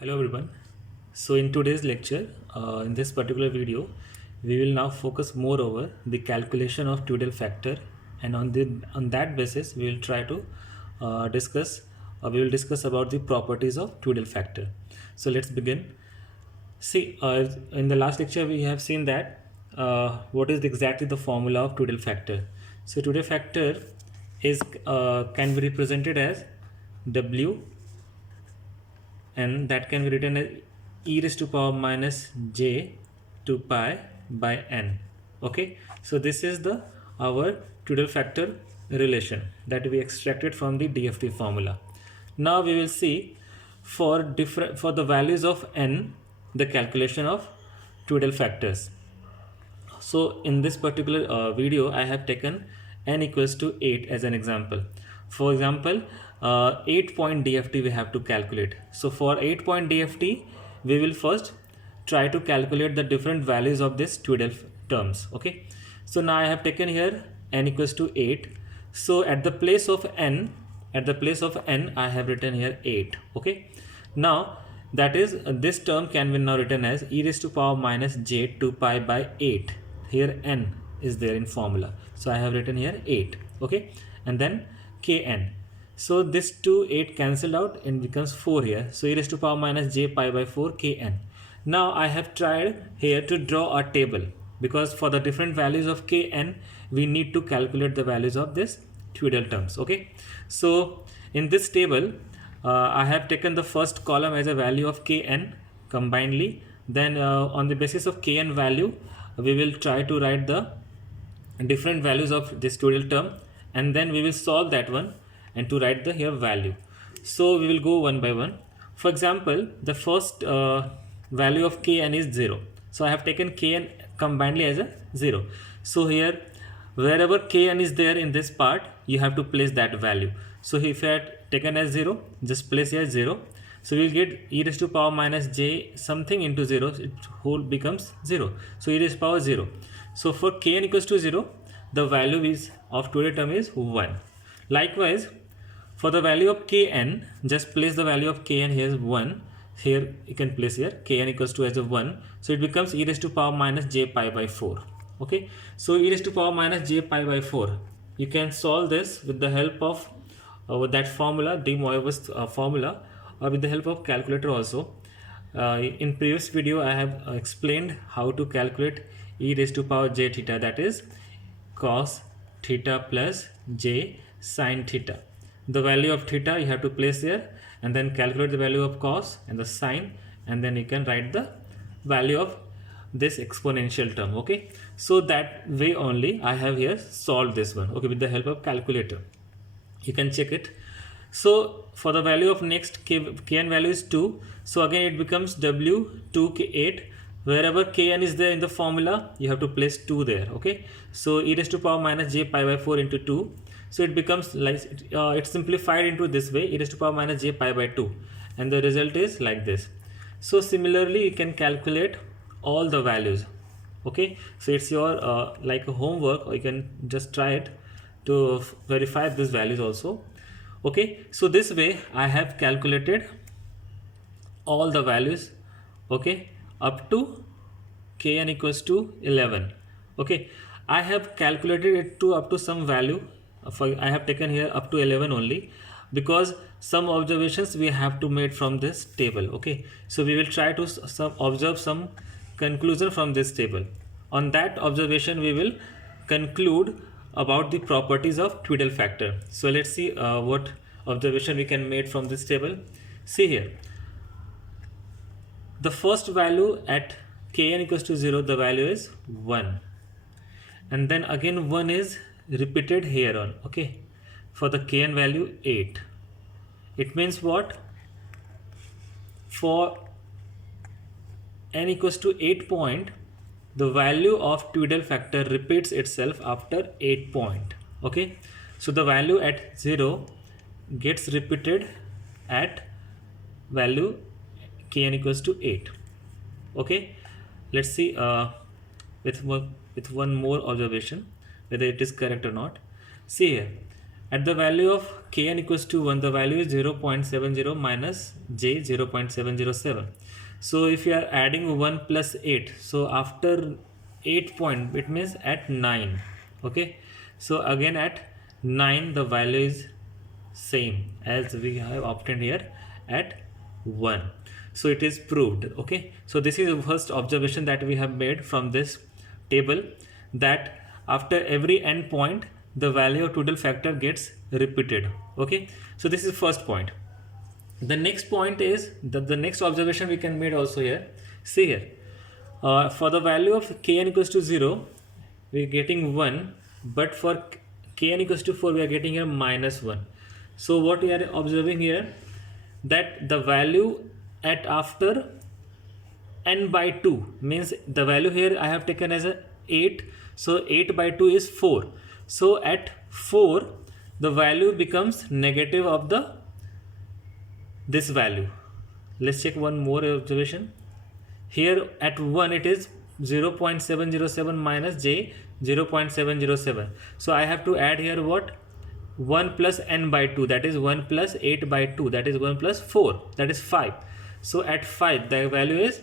Hello everyone. So in today's lecture, in this particular video, we will now focus more over the calculation of Tweedale factor, and on that basis we will try to discuss. We will discuss about the properties of Tweedale factor. So let's begin. See, in the last lecture we have seen that what is exactly the formula of Tweedale factor. So Tweedale factor is can be represented as W, and that can be written as e raised to power minus j 2 pi by n. Okay, so this is the our Tweedale factor relation that we extracted from the DFT formula. Now we will see for the values of n, the calculation of Tweedale factors. So in this particular video I have taken n equals to 8 as an example. For example, 8 point DFT we have to calculate. So for 8 point DFT we will first try to calculate the different values of this Tweedale terms. Okay, so now I have taken here n equals to 8. So at the place of n, I have written here 8. Okay, now that is this term can be now written as e raised to power minus j 2 pi by 8. Here n is there in formula, so I have written here 8. Okay, and then kn. So this 2 8 cancelled out and becomes 4 here, so e raised to power minus j pi by 4 kn. Now I have tried here to draw a table, because for the different values of kn we need to calculate the values of this Tweedale terms. Okay, so in this table I have taken the first column as a value of kn combinedly. Then on the basis of kn value we will try to write the different values of this Tweedale term, and then we will solve that one and to write the here value. So we will go one by one. For example, the first value of kn is 0, so I have taken kn combinedly as a 0. So here wherever kn is there in this part, you have to place that value. So if I had taken as 0, just place here 0. So we will get e raised to power minus j something into 0, it whole becomes 0. So e raised to power 0. So for kn equals to 0, the value is of Tweedale term is 1. Likewise, for the value of kn, just place the value of kn here is 1. Here you can place here kn equals to as a 1. So it becomes e raised to power minus j pi by 4. Okay, so e raised to power minus j pi by 4. You can solve this with the help of with that formula, de Moivre's formula, or with the help of calculator also. In previous video I have explained how to calculate e raised to power j theta, that is cos theta plus j sin theta. The value of theta you have to place there, and then calculate the value of cos and the sine, and then you can write the value of this exponential term. Okay, so that way only I have here solved this one. Okay, with the help of calculator you can check it. So for the value of next kn value is 2, so again it becomes w 2 k 8. Wherever kn is there in the formula, you have to place 2 there. Okay, so e raised to power minus j pi by 4 into 2. So it becomes like it's simplified into this way, e raised to power minus j pi by 2, and the result is like this. So similarly you can calculate all the values. Okay, so it's your like a homework, or you can just try it to verify these values also. Okay, so this way I have calculated all the values. Okay, up to kn equals to 11. Okay, I have calculated it to up to some value. I have taken here up to 11 only, because some observations we have to make from this table. Okay, so we will try to observe some conclusion from this table. On that observation we will conclude about the properties of Tweedale factor. So let's see what observation we can make from this table. See here, the first value at kn equals to 0, the value is 1, and then again 1 is repeated here on. Okay, for the kn value 8. It means what? For n equals to 8 point, the value of Tweedale factor repeats itself after 8 point. Okay, so the value at 0 gets repeated at value kn equals to 8. Okay, let's see with one more observation whether it is correct or not. See here, At the value of kn equals to 1, the value is 0.70 minus j 0.707. So if you are adding 1 plus 8, so after 8 point, it means at 9. Okay, so again at 9 the value is same as we have obtained here at 1. So it is proved. Okay, so this is the first observation that we have made from this table, that after every n point the value of total factor gets repeated. Okay, so this is first point. The next point is that the next observation we can make also here. See here, for the value of kn equals to 0 we are getting 1, but for kn equals to 4 we are getting here minus 1. So what we are observing here, that the value at after n by 2 means the value here I have taken as a 8, so 8 by 2 is 4. So at 4 the value becomes negative of the this value. Let's check one more observation. Here at 1 it is 0.707 minus j 0.707. So I have to add here what, 1 plus n by 2, that is 1 plus 8 by 2, that is 1 plus 4, that is 5. So at 5 the value is,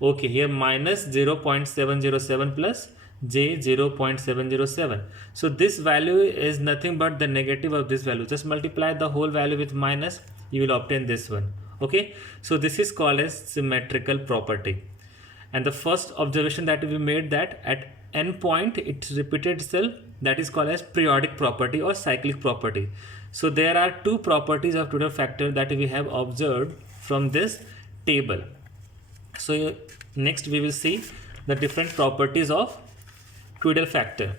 okay, here minus 0.707 plus j 0.707. So this value is nothing but the negative of this value. Just multiply the whole value with minus, you will obtain this one. Okay, so this is called as symmetrical property. And the first observation that we made, that at n point it repeated itself, that is called as periodic property or cyclic property. So there are two properties of total factor that we have observed from this table. So next we will see the different properties of Tweedle factor.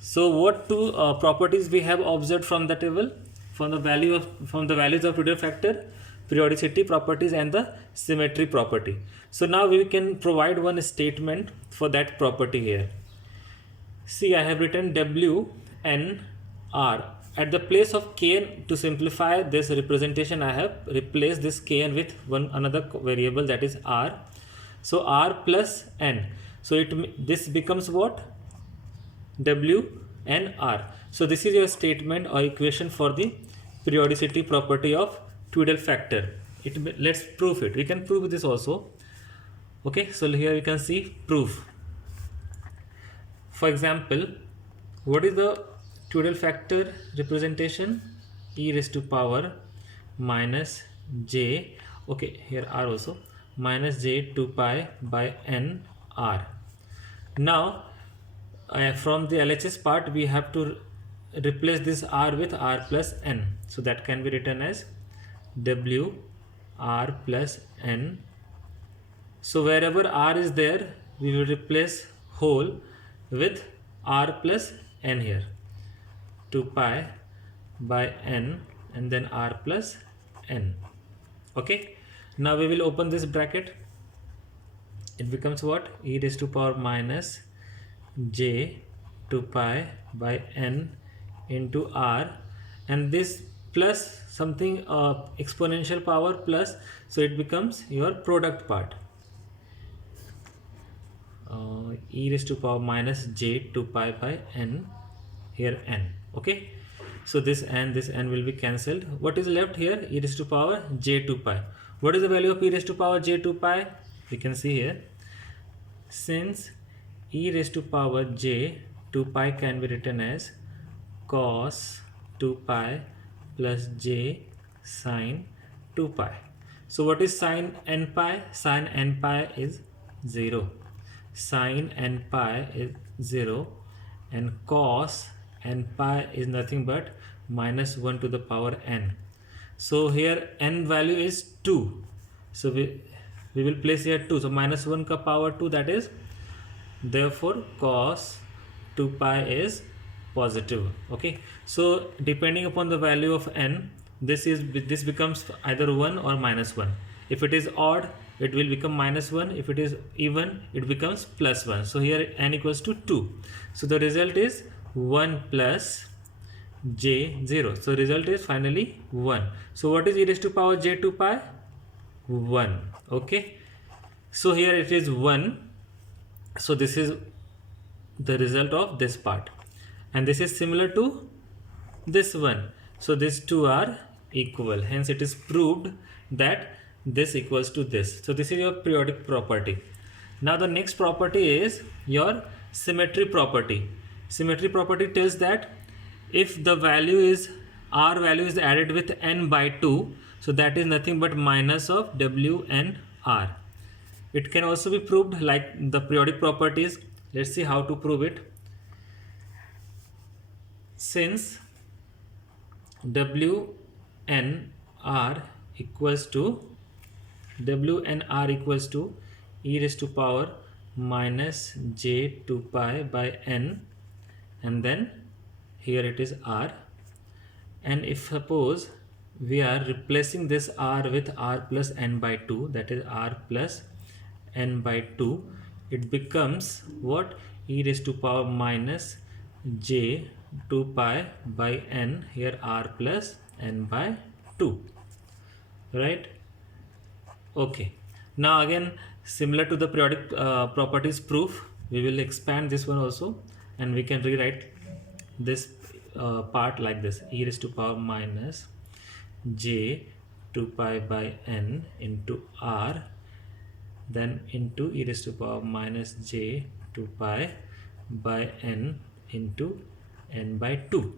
So what two properties we have observed from the table, from the values of Tweedle factor, periodicity properties and the symmetry property. So now we can provide one statement for that property here. See, I have written W N R. At the place of kn, to simplify this representation, I have replaced this kn with another variable, that is r. So r plus n. So this becomes what? W N R. So this is your statement or equation for the periodicity property of Tweedle factor. Let's prove it. We can prove this also. Okay, so here you can see proof. For example, what is the Tweedle factor representation? E raised to power minus j, okay, here r also, minus j 2 pi by n r. Now from the LHS part we have to replace this r with r plus n. So that can be written as W r plus n. So wherever r is there, we will replace whole with r plus n here, 2 pi by n and then r plus n. Okay, now we will open this bracket. It becomes what? E raised to power minus j 2 pi by n into r, and this plus something exponential power plus, so it becomes your product part, e raised to power minus j 2 pi by n, here n. Okay, so this and this n will be cancelled. What is left here? E raised to power j 2 pi. What is the value of e raised to power j 2 pi? We can see here, since e raised to power j 2 pi can be written as cos 2 pi plus j sine 2 pi. So what is sine n pi? Sine n pi is 0. Sine n pi is 0 and cos n pi is nothing but minus 1 to the power n. So here n value is 2. So we will place here 2. So minus 1 ka power 2, that is, therefore cos 2 pi is positive. Okay, so depending upon the value of n, this becomes either 1 or minus 1. If it is odd, it will become minus 1. If it is even, it becomes plus 1. So here n equals to 2. So the result is 1 plus j 0. So result is finally 1. So what is e raised to power j 2 pi? 1. Okay, so here it is 1. So this is the result of this part, and this is similar to this one. So these two are equal, hence it is proved that this equals to this. So this is your periodic property. Now the next property is your symmetry property. Symmetry property tells that if the value is r value is added with n by 2, so that is nothing but minus of w and r. It can also be proved like the periodic properties. Let's see how to prove it. Since w n r equals to e raised to power minus j 2 pi by n, and then here it is r, and if suppose we are replacing this r with r plus n by 2, that is r plus n by 2, it becomes what? E raised to power minus j 2 pi by n, here r plus n by 2, right? Okay, now again similar to the periodic properties proof, we will expand this one also, and we can rewrite this part like this: e raised to power minus j 2 pi by n into r, then into e raised to power minus j 2 pi by n into n by 2.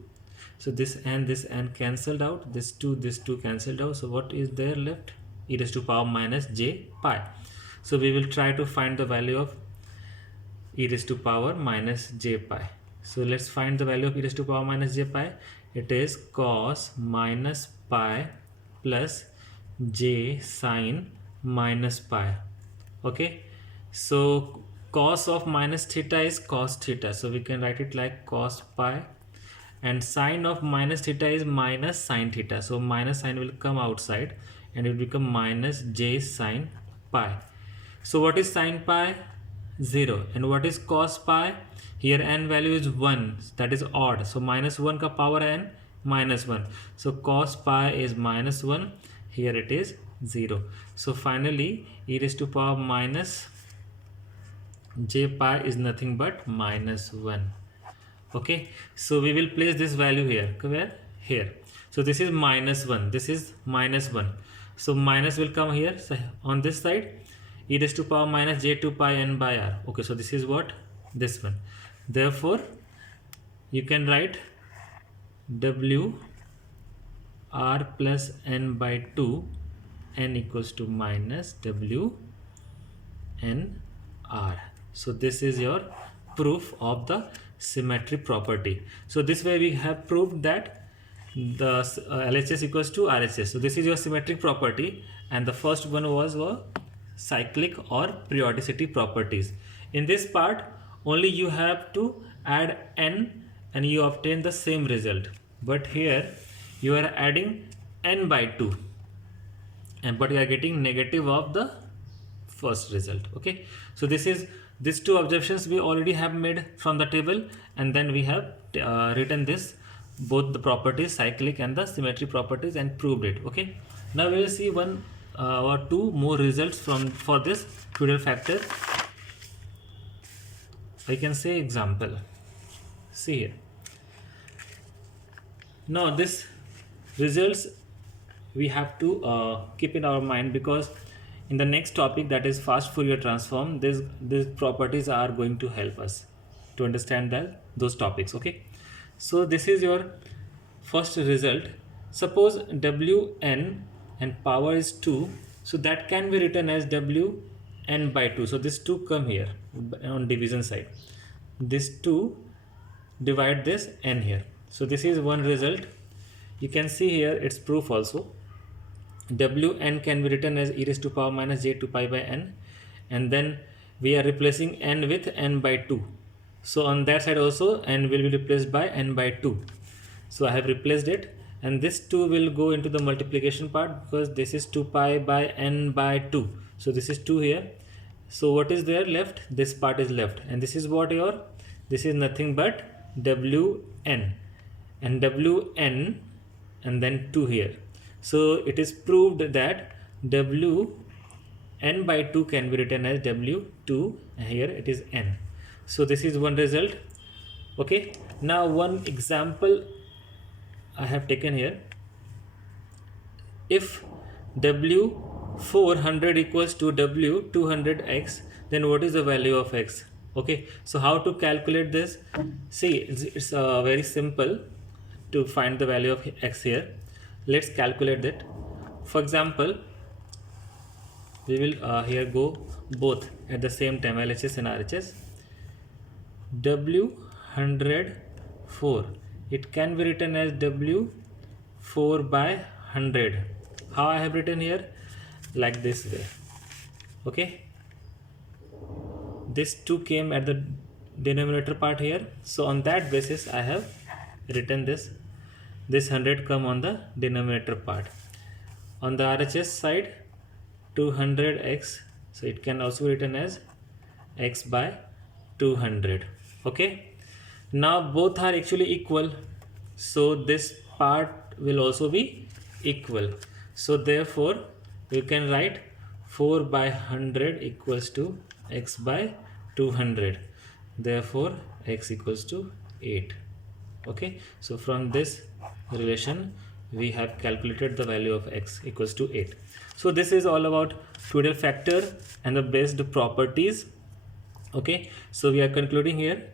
So this and cancelled out, this 2 cancelled out, so what is there left? E raised to power minus j pi. So we will try to find the value of e raised to power minus j pi. So let's find the value of e raised to power minus j pi. It is cos minus pi plus j sine minus pi. Okay, so cos of minus theta is cos theta, so we can write it like cos pi, and sine of minus theta is minus sine theta, so minus sine will come outside and it will become minus j sine pi. So what is sine pi? 0. And what is cos pi? Here n value is 1, that is odd, so minus 1 ka power n minus 1, so cos pi is minus 1, here it is 0. So finally e raised to power minus j pi is nothing but minus 1. Okay, so we will place this value here. Where? Here. So this is minus 1, this is minus 1, so minus will come here, so on this side e raised to power minus j 2 pi n by r. Okay, so this is what? This one. Therefore you can write w r plus n by 2 n equals to minus w n r. So this is your proof of the symmetry property. So this way we have proved that the LHS equals to RHS. So this is your symmetric property, and the first one was cyclic or periodicity properties. In this part only you have to add n and you obtain the same result, but here you are adding n by 2, and but you are getting negative of the first result. Okay, so this is these two observations we already have made from the table, and then we have written this both the properties, cyclic and the symmetry properties, and proved it. Okay, now we will see one or two more results for this Tudor factor. I can say example. See here. Now this results we have to keep in our mind, because in the next topic, that is fast Fourier transform, these properties are going to help us to understand those topics. Okay, so this is your first result. Suppose Wn and power is 2, so that can be written as Wn by 2. So this 2 come here on division side, this 2 divide this n here. So this is one result. You can see here its proof also. Wn can be written as e raised to power minus j 2 pi by n, and then we are replacing n with n by 2. So on that side also n will be replaced by n by 2. So I have replaced it, and this 2 will go into the multiplication part, because this is 2 pi by n by 2. So this is 2 here. So what is there left? This part is left, and this is what this is nothing but Wn, and Wn and then 2 here. So it is proved that Wn by 2 can be written as W2, and here it is n. So this is one result. Okay, now one example I have taken here, if W400 equals to W200x, then what is the value of x? Okay, so how to calculate this? See, it's very simple to find the value of x here. Let's calculate that. For example, we will here go both at the same time, LHS and RHS. W104, it can be written as W4 by 100. How I have written here? Like this way. Okay, this 2 came at the denominator part here, so on that basis I have written this 100 come on the denominator part. On the RHS side, 200x, so it can also be written as x by 200. Okay, now both are actually equal, so this part will also be equal, so therefore you can write 4 by 100 equals to x by 200, therefore x equals to 8. Okay, so from this relation we have calculated the value of x equals to 8. So this is all about Tweedle factor and the based properties. Okay, so we are concluding here.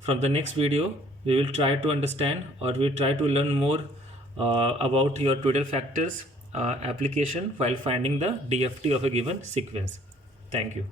From the next video we will try to understand, or we will try to learn more about your Tweedle factors application while finding the DFT of a given sequence. Thank you.